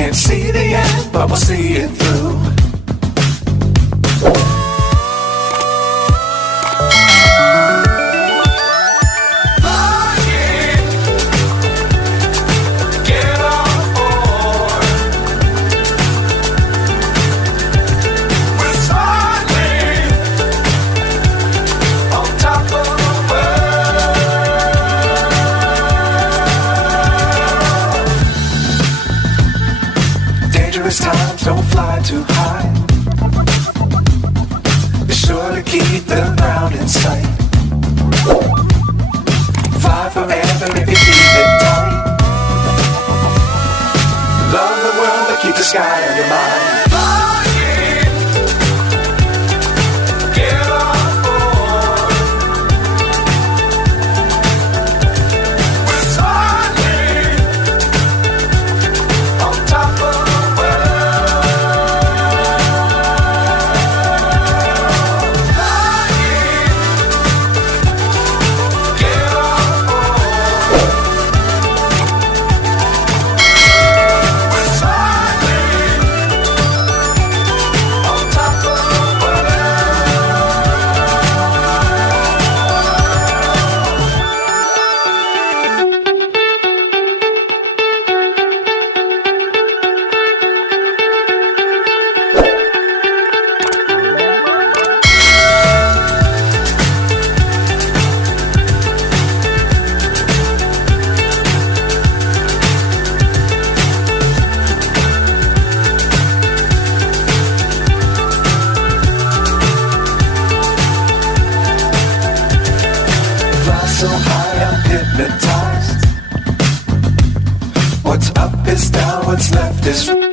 Can't see the end, but we'll see it through. Times don't fly too high. Be sure to keep the ground in sight. Fly forever if you keep it tight. Love the world but keep the sky on your mind. So high I'm hypnotized. What's up is down, what's left is